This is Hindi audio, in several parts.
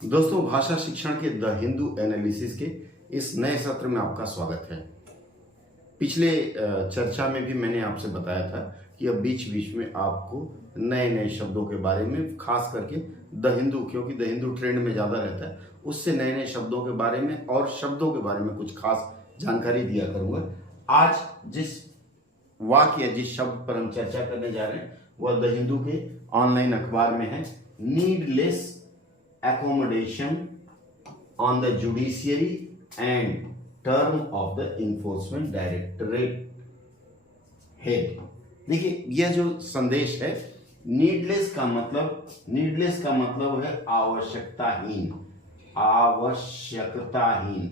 दोस्तों, भाषा शिक्षण के द हिंदू एनालिसिस के इस नए सत्र में आपका स्वागत है। पिछले चर्चा में भी मैंने आपसे बताया था कि अब बीच बीच में आपको नए नए शब्दों के बारे में, खास करके द हिंदू, क्योंकि द हिंदू ट्रेंड में ज़्यादा रहता है, उससे नए नए शब्दों के बारे में और शब्दों के बारे में कुछ खास जानकारी दिया करूँगा। आज जिस वाक्य या जिस शब्द पर हम चर्चा करने जा रहे हैं वह द हिंदू के ऑनलाइन अखबार में है। Needless accommodation on the judiciary and term of the enforcement directorate head। देखिए, यह जो संदेश है, नीडलेस का मतलब है आवश्यकताहीन। आवश्यकताहीन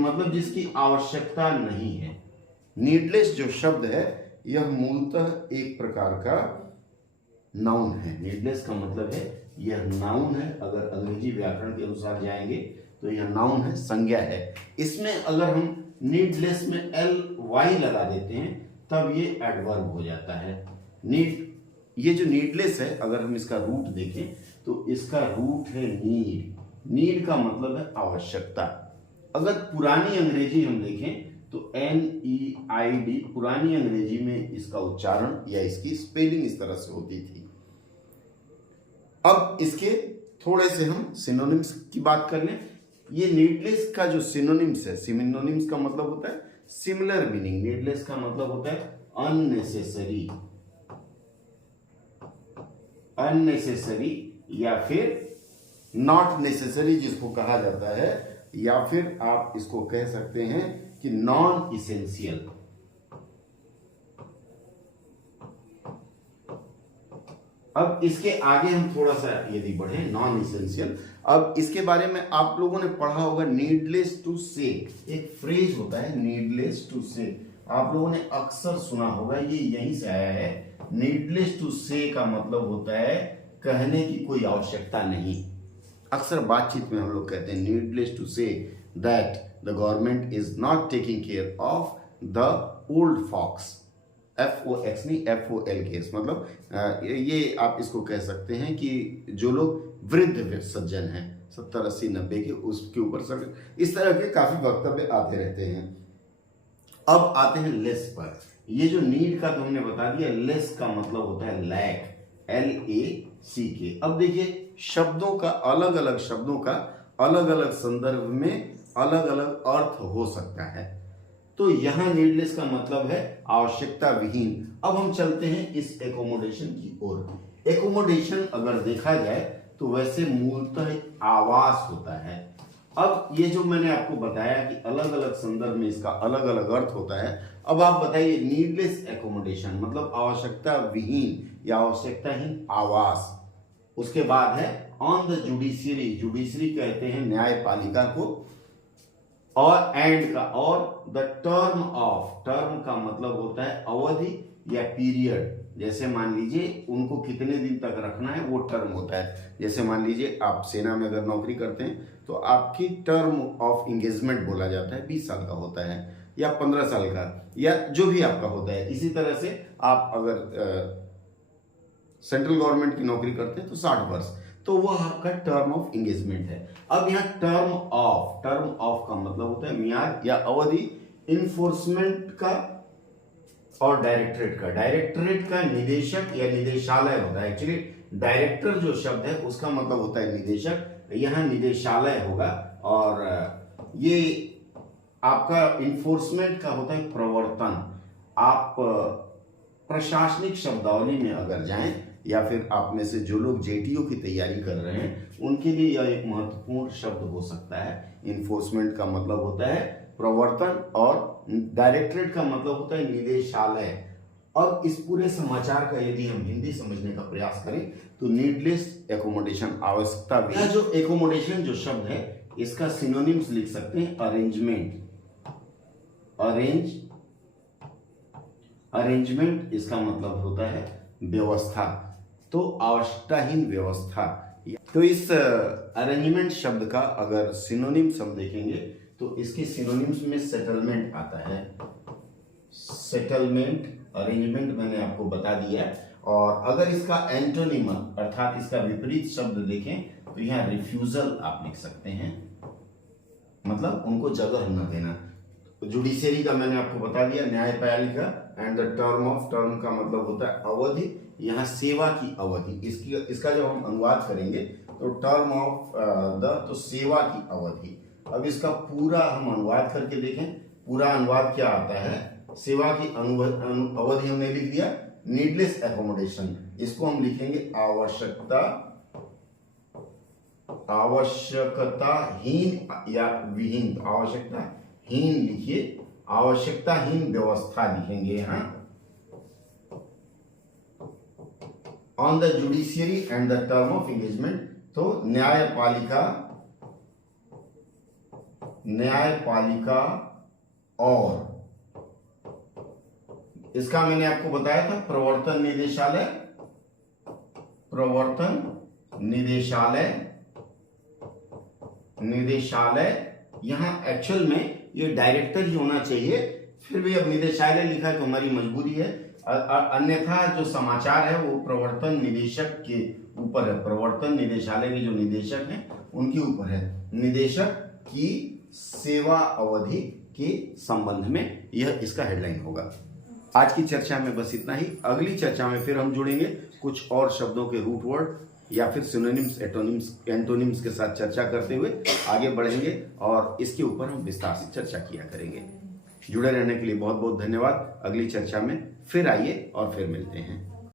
मतलब जिसकी आवश्यकता नहीं है। नीडलेस जो शब्द है यह मूलतः एक प्रकार का नाउन है। नीडलेस का मतलब है यह नाउन है। अगर अंग्रेजी व्याकरण के अनुसार जाएंगे तो यह नाउन है, संज्ञा है। इसमें अगर हम नीडलेस में ly लगा देते हैं तब ये एडवर्ब हो जाता है। ये जो नीडलेस है, अगर हम इसका रूट देखें तो इसका रूट है नीड का मतलब है आवश्यकता। अगर पुरानी अंग्रेजी हम देखें तो NEID, पुरानी अंग्रेजी में इसका उच्चारण या इसकी स्पेलिंग इस तरह से होती थी। अब इसके थोड़े से हम सिनोनिम्स की बात कर लें। ये नीडलेस का जो सिनोनिम्स है, सिनोनिम्स का मतलब होता है सिमिलर मीनिंग। नीडलेस का मतलब होता है अननेसेसरी या फिर नॉट नेसेसरी जिसको कहा जाता है, या फिर आप इसको कह सकते हैं कि नॉन इसेंशियल। अब इसके आगे हम थोड़ा सा यदि बढ़े, नॉन इसेंशियल, अब इसके बारे में आप लोगों ने पढ़ा होगा नीडलेस टू से, एक फ्रेज होता है नीडलेस टू से, आप लोगों ने अक्सर सुना होगा, ये यहीं से आया है। नीडलेस टू से का मतलब होता है कहने की कोई आवश्यकता नहीं। अक्सर बातचीत में हम लोग कहते हैं needless to say that the government is not taking care of the old folks. FOX नहीं, FOLKS, मतलब ये आप इसको कह सकते हैं कि जो लोग वृद्ध सज्जन हैं, 70 80 90 के, उसके ऊपर इस तरह के काफी वक्तव्य आते रहते हैं। अब आते हैं लेस पर। ये जो नीड का तो हमने बता दिया, लेस का मतलब होता है लैक, LACK। अब देखिए, शब्दों का अलग अलग संदर्भ में अलग अलग अर्थ हो सकता है। तो यहां नीडलेस का मतलब है आवश्यकता विहीन। अब हम चलते हैं इस एकोमोडेशन की ओर। एकोमोडेशन अगर देखा जाए तो वैसे मूलतः आवास होता है। अब ये जो मैंने आपको बताया कि अलग अलग संदर्भ में इसका अलग अलग अर्थ होता है। अब आप बताइए, नीडलेस एकोमोडेशन मतलब आवश्यकता विहीन या आवश्यकताहीन आवास। उसके बाद है ऑन द जुडिशरी कहते हैं न्यायपालिका को, और एंड का, और द टर्म का मतलब होता है अवधि या पीरियड। जैसे मान लीजिए उनको कितने दिन तक रखना है वो टर्म होता है। जैसे मान लीजिए आप सेना में अगर नौकरी करते हैं तो आपकी टर्म ऑफ इंगेजमेंट बोला जाता है, 20 साल का होता है या 15 साल का, या जो भी आपका होता है। इसी तरह से आप अगर सेंट्रल गवर्नमेंट की नौकरी करते हैं तो 60 वर्ष, तो वह आपका टर्म ऑफ एंगेजमेंट है। अब यहाँ टर्म ऑफ का मतलब होता है मियाद या अवधि, इन्फोर्समेंट का और डायरेक्टरेट का निदेशक या निदेशालय होता है। एक्चुअली डायरेक्टर जो शब्द है उसका मतलब होता है निदेशक, यहाँ निदेशालय होगा। और ये आपका इन्फोर्समेंट का होता है प्रवर्तन। आप प्रशासनिक शब्दावली में अगर जाएं, या फिर आप में से जो लोग JTO की तैयारी कर रहे हैं उनके लिए यह एक महत्वपूर्ण शब्द हो सकता है। इन्फोर्समेंट का मतलब होता है प्रवर्तन और डायरेक्टरेट का मतलब होता है निदेशालय। अब इस पूरे समाचार का यदि हम हिंदी समझने का प्रयास करें तो नीडलेस एकोमोडेशन आवश्यकता, यह जो एकोमोडेशन जो शब्द है इसका सिनोनिम्स लिख सकते हैं अरेंजमेंट इसका मतलब होता है व्यवस्था, तो आवश्यकताहीन व्यवस्था। तो इस अरेंजमेंट शब्द का अगर सिनोनिम्स हम देखेंगे तो इसके सिनोनिम्स में सेटलमेंट आता है। सेटलमेंट अरेंजमेंट मैंने आपको बता दिया है। और अगर इसका एंटोनिम अर्थात इसका विपरीत शब्द देखें तो यहाँ रिफ्यूजल आप लिख सकते हैं, मतलब उनको जगह न देना। जुडिशरी का मैंने आपको बता दिया, न्यायपालिका, and the term of, term का मतलब होता है अवधि, यहाँ सेवा की अवधि। इसका जब हम अनुवाद करेंगे तो टर्म ऑफ तो सेवा की अवधि। अब इसका पूरा हम अनुवाद करके देखें, पूरा अनुवाद क्या आता है। सेवा की अवधि हमने लिख दिया, नीडलेस एकोमोडेशन, इसको हम लिखेंगे आवश्यकताहीन या विहीन, आवश्यकताहीन लिखिए, आवश्यकताहीन व्यवस्था लिखेंगे यहाँ। On the judiciary and the term of engagement, तो न्यायपालिका और, इसका मैंने आपको बताया था प्रवर्तन निदेशालय, यहां एक्चुअल में ये डायरेक्टर ही होना चाहिए, फिर भी अब निदेशालय लिखा है तो हमारी मजबूरी है। अन्यथा जो समाचार है वो प्रवर्तन निदेशक के ऊपर है, प्रवर्तन निदेशालय के जो निदेशक हैं उनके ऊपर है। निदेशक की सेवा अवधि के संबंध में यह इसका हेडलाइन होगा। आज की चर्चा में बस इतना ही। अगली चर्चा में फिर हम जुड़ेंगे कुछ और शब्दों के रूट वर्ड या फिर सिनोनिम्स, एंटोनिम्स के साथ चर्चा करते हुए आगे बढ़ेंगे और इसके ऊपर हम विस्तार से चर्चा किया करेंगे। जुड़े रहने के लिए बहुत बहुत धन्यवाद। अगली चर्चा में फिर आइए और फिर मिलते हैं।